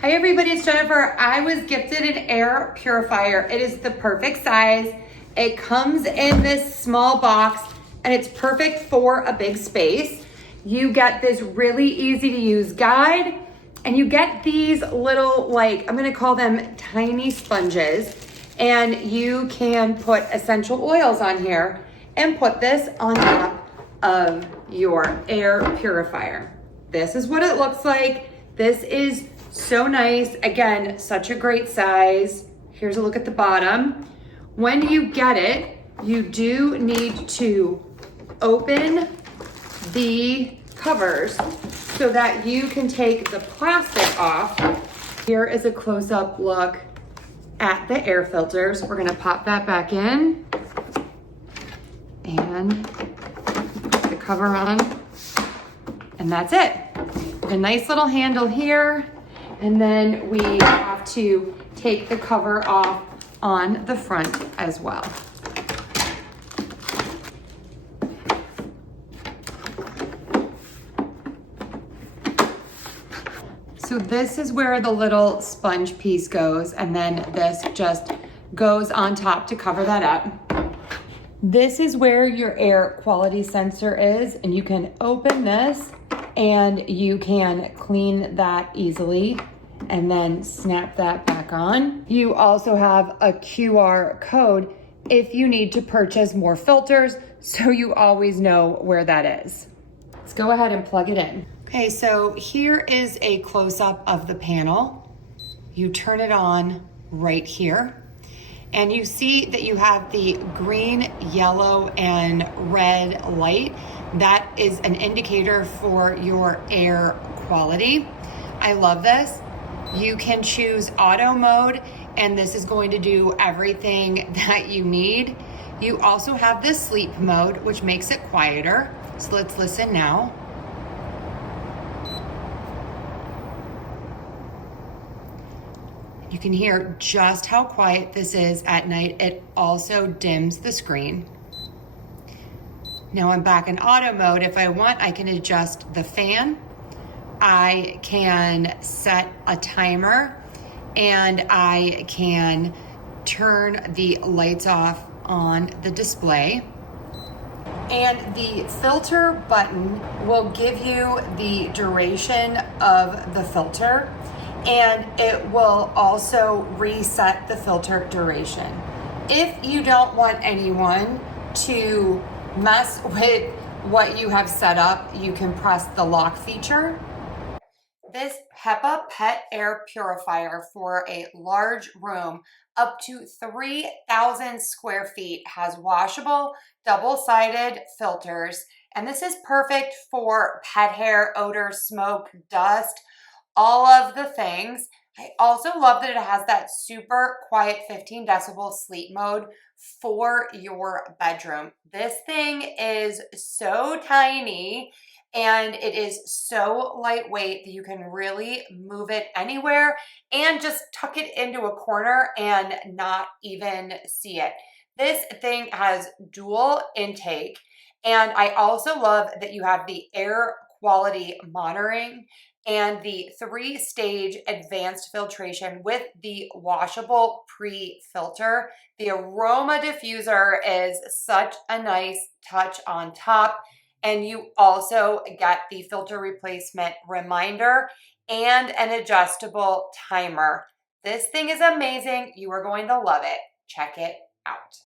Hi everybody, it's Jennifer. I was gifted an air purifier. It is the perfect size. It comes in this small box and it's perfect for a big space. You get this really easy to use guide and you get these little, I'm gonna call them tiny sponges, and you can put essential oils on here and put this on top of your air purifier. This is what it looks like. This is so nice. Again, such a great size. Here's a look at the bottom. When you get it, you do need to open the covers so that you can take the plastic off. Here is a close-up look at the air filters. We're gonna pop that back in and put the cover on, and that's it. A nice little handle here. And then we have to take the cover off on the front as well. So this is where the little sponge piece goes, and then this just goes on top to cover that up. This is where your air quality sensor is, and you can open this and you can clean that easily and then snap that back on. You also have a QR code if you need to purchase more filters, so you always know where that is. Let's go ahead and plug it in. Okay, so here is a close-up of the panel. You turn it on right here, and you see that you have the green, yellow, and red light. That is an indicator for your air quality. I love this. You can choose auto mode, and this is going to do everything that you need. You also have the sleep mode, which makes it quieter. So let's listen now. You can hear just how quiet this is at night. It also dims the screen. Now I'm back in auto mode. If I want, I can adjust the fan. I can set a timer, and I can turn the lights off on the display. And the filter button will give you the duration of the filter, and it will also reset the filter duration. If you don't want anyone to mess with what you have set up, you can press the lock feature. This HEPA pet air purifier for a large room up to 3,000 square feet has washable, double-sided filters, and this is perfect for pet hair, odor, smoke, dust, all of the things. I also love that it has that super quiet 15 decibel sleep mode for your bedroom. This thing is so tiny and it is so lightweight that you can really move it anywhere and just tuck it into a corner and not even see it. This thing has dual intake, and I also love that you have the air quality monitoring and the 3-stage advanced filtration with the washable pre-filter. The aroma diffuser is such a nice touch on top, and you also get the filter replacement reminder and an adjustable timer. This thing is amazing. You are going to love it. Check it out.